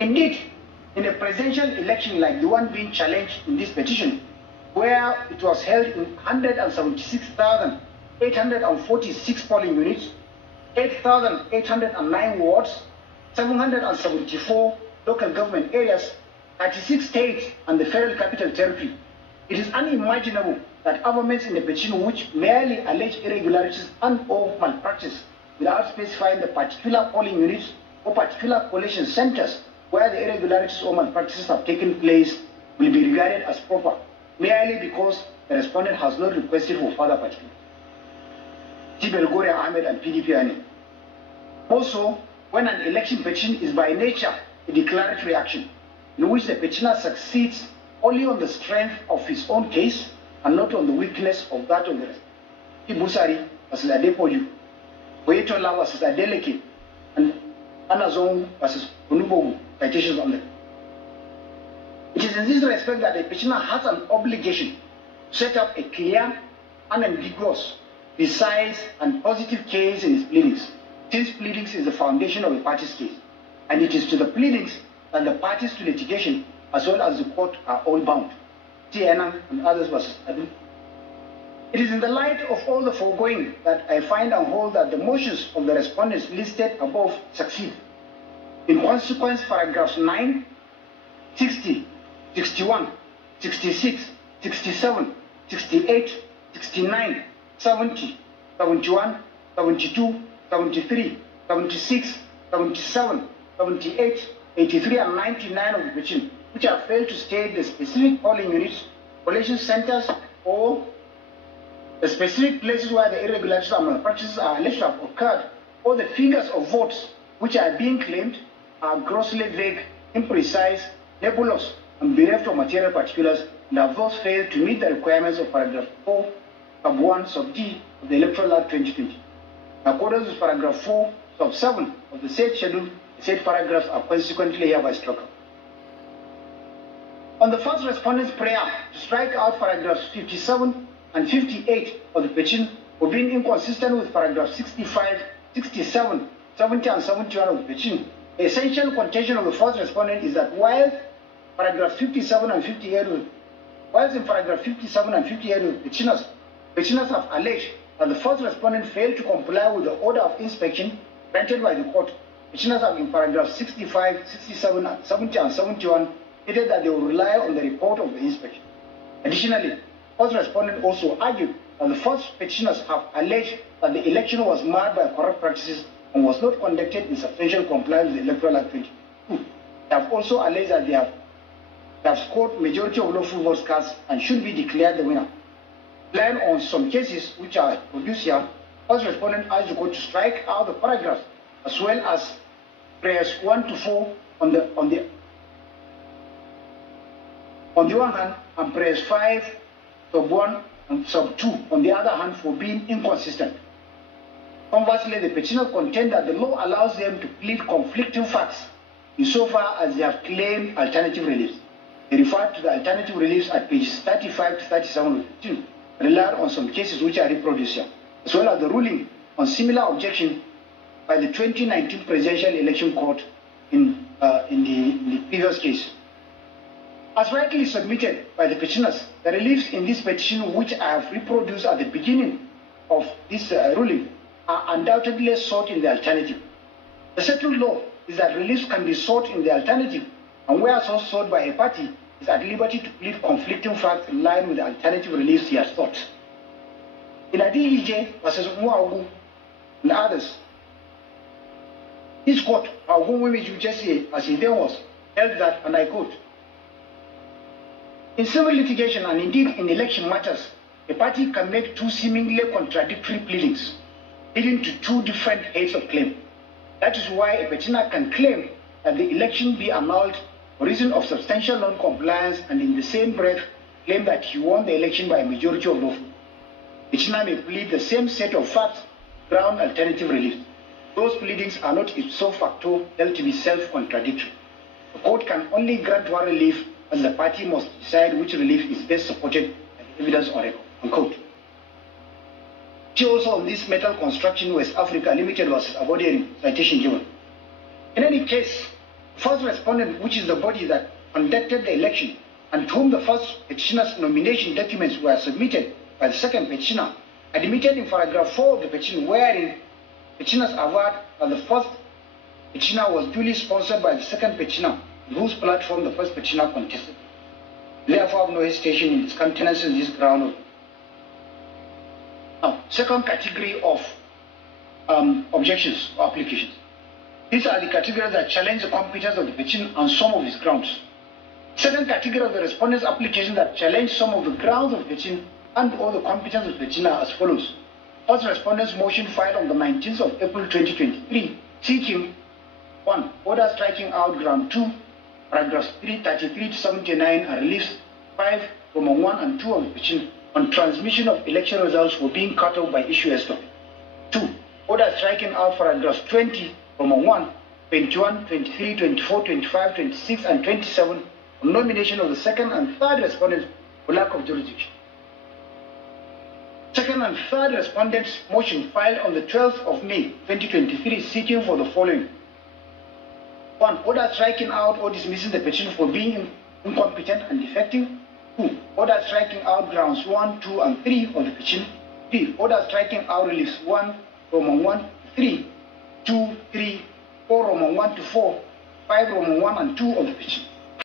Indeed, in a presidential election like the one being challenged in this petition, where it was held in 176,846 polling units, 8,809 wards, 774 local government areas, 36 states, and the Federal Capital Territory, it is unimaginable that governments in the petition which merely allege irregularities and/or malpractice without specifying the particular polling units or particular collation centers where the irregularities or malpractices have taken place will be regarded as proper, merely because the respondent has not requested for further particulars. Tibel Gore Ahmed and PDP. Also, when an election petition is by nature a declaratory action, in which the petitioner succeeds only on the strength of his own case and not on the weakness of that of the rest. Ibusari versus Adepoju, Oyetola versus Adeleke, and Anazong versus Onubogu, citations on them. It is in this respect that the petitioner has an obligation to set up a clear, unambiguous, precise, and positive case in his pleadings, since pleadings is the foundation of a party's case, and it is to the pleadings that the parties to litigation as well as the court are all bound. TNM and others versus Adu. It is in the light of all the foregoing that I find and hold that the motions of the respondents listed above succeed. In consequence, paragraphs 9, 60, 61, 66, 67, 68, 69, 70, 71, 72, 73, 76, 77, 78, 83, and 99 of the petition, which have failed to state the specific polling units, collation centers, or the specific places where the irregularities and malpractices are alleged to have occurred, or the figures of votes which are being claimed are grossly vague, imprecise, nebulous, and bereft of material particulars, and have thus failed to meet the requirements of paragraph 4, sub 1, sub D of the Electoral Act 2020. In accordance with paragraph 4, sub 7 of the said schedule, the said paragraphs are consequently hereby struck out. On the first respondent's prayer to strike out paragraphs 57 and 58 of the petition for being inconsistent with paragraphs 65, 67, 70, and 71 of the petition, the essential contention of the first respondent is that whilst in paragraph 57 and 58 of the petitioners have alleged that the first respondent failed to comply with the order of inspection granted by the court, petitioners have in paragraphs 65, 67, 70, and 71 stated that they will rely on the report of the inspection. Additionally, first respondent also argued that the first petitioners have alleged that the election was marred by corrupt practices and was not conducted in substantial compliance with the Electoral Act 2022. They have also alleged that they have scored majority of lawful votes cast and should be declared the winner. Relying on some cases which are produced here, first respondent asked the court to strike out the paragraphs as well as prayers 1 to 4 on the one hand, and prayers 5, sub 1, and sub 2 on the other hand for being inconsistent. Conversely, the petitioner contend that the law allows them to plead conflicting facts insofar as they have claimed alternative reliefs. They refer to the alternative reliefs at pages 35 to 37 of the petition, relied on some cases which are reproduced here, as well as the ruling on similar objection by the 2019 presidential election court in the previous case. As rightly submitted by the petitioners, the reliefs in this petition, which I have reproduced at the beginning of this ruling, are undoubtedly sought in the alternative. The settled law is that reliefs can be sought in the alternative, and where so sought by a party is at liberty to plead conflicting facts in line with the alternative reliefs he has sought. In Adilije versus Muagu and others, this court, as he then was, held that, and I quote, in civil litigation and indeed in election matters, a party can make two seemingly contradictory pleadings, leading to two different heads of claim. That is why a petitioner can claim that the election be annulled for reason of substantial non-compliance and in the same breath claim that he won the election by a majority of lawful. Petitioner may plead the same set of facts, ground alternative relief. Those pleadings are not ipso facto held to be self-contradictory. The court can only grant one relief as the party must decide which relief is best supported by the evidence on record. Unquote. See also on this metal construction West Africa Limited versus Aboderi, citation given. In any case, First respondent, which is the body that conducted the election and to whom the first petitioner's nomination documents were submitted by the second petitioner, admitted in paragraph 4 of the petition, wherein petitioners averred that the first petitioner was duly sponsored by the second petitioner, whose platform the first petitioner contested. Therefore, have no hesitation in its countenance in this ground. Now, second category of objections or applications. These are the categories that challenge the competence of the petition on some of its grounds. Second category of the respondent's application that challenge some of the grounds of the petition and or the competence of the petitioner as follows. First, respondent's motion filed on the 19th of April 2023, seeking 1. Order striking out ground 2, paragraphs 333 to 79 and release 5, Roman 1 and 2 of the petition on transmission of election results for being cut off by issue as topic. 2. Order striking out paragraphs 20, Roman 1, 21, 23, 24, 25, 26, and 27 on nomination of the second and third respondents for lack of jurisdiction. Second and third respondents' motion filed on the 12th of May 2023 seeking for the following. 1. Order striking out or dismissing the petition for being incompetent and defective. 2. Order striking out grounds 1, 2, and 3 of the petition. 3. Order striking out release 1, Roman 1, 3, 2, 3, 4, Roman 1 to 4, 5, Roman 1 and 2 of the petition.